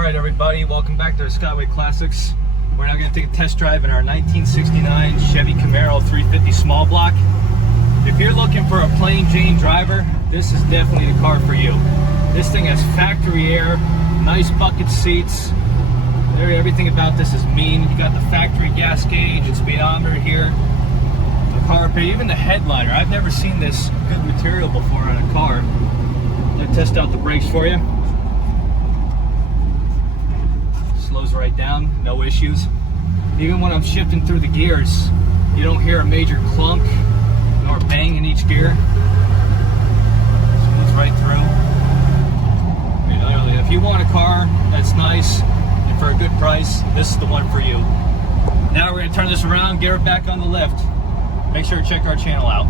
Alright everybody, welcome back to the Skyway Classics. We're now going to take a test drive in our 1969 Chevy Camaro 350 small block. If you're looking for a plain Jane driver, this is definitely the car for you. This thing has factory air, nice bucket seats. Everything about this is mean. You got the factory gas gauge and speedometer here. The carpet, even the headliner. I've never seen this good material before on a car. I'm going to test out the brakes for you. Slows right down, no issues. Even when I'm shifting through the gears, you don't hear a major clunk nor bang in each gear. Smooths right through. I mean, literally, if you want a car that's nice and for a good price, this is the one for you. Now we're going to turn this around, get her back on the lift. Make sure to check our channel out.